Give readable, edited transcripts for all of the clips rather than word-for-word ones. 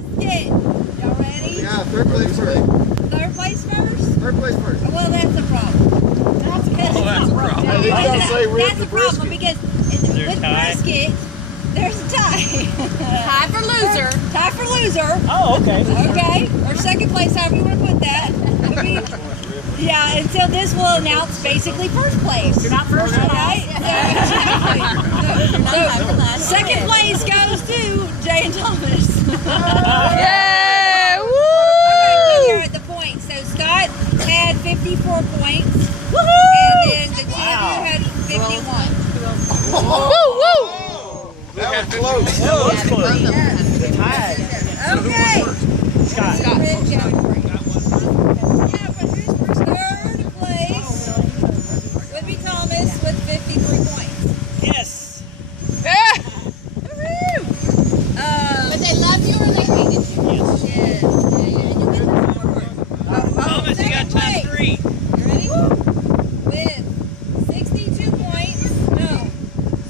Brisket. Y'all ready? Yeah, third place first. Third place first? Third place first. Well, that's a problem. That's a problem. At least don't say rib That's the a problem brisket. because with brisket, there's a tie. Tie for loser. Tie for loser. Oh, okay. Okay. Or second place, however you want to put that. I mean, yeah, until this will announce basically first place. You're not first Okay? place. So, second place goes to Jay and Thomas. Yeah! Woo! Okay, we are at the points. So Scott had 54 points. And then the two of you had 51. Woo! Woo! That was close. That was close. The tie. Okay. Scott. Third place would be Thomas with 53 points. Yes. But they loved you or they hated you? Yes. Yes. Thomas, you got top 3. You ready? With 62 points. No.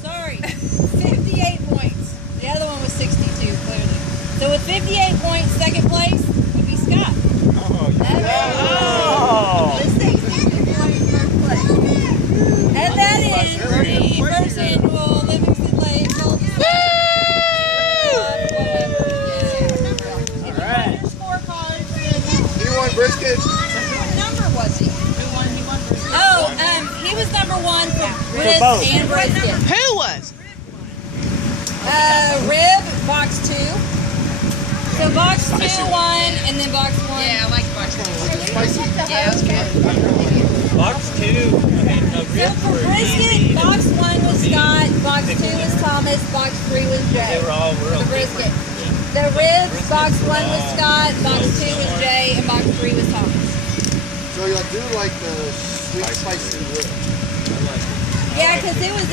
Sorry. 58 points. The other one was 62, clearly. So with 58 points, second place would be Scott. Oh. With 62 points, first place. And that is the first annual Livingston Lake Golden Alright. You want brisket? What number was he? Who won? He won. Oh, he was number 1 for ribs both. and brisket. Who was? Rib, box 2. So box 2 won, and then box 1. Yeah, I like box 2. Spicy. Yeah, it's good. Box 2. So for brisket, box 1 was Scott, box 2 was Thomas, box 3 was Jay. They were all real The brisket. The ribs, box 1 was Scott, box 2 was Jay, and box 3 was Thomas. So you do like the sweet spicy rib. Yeah, because it was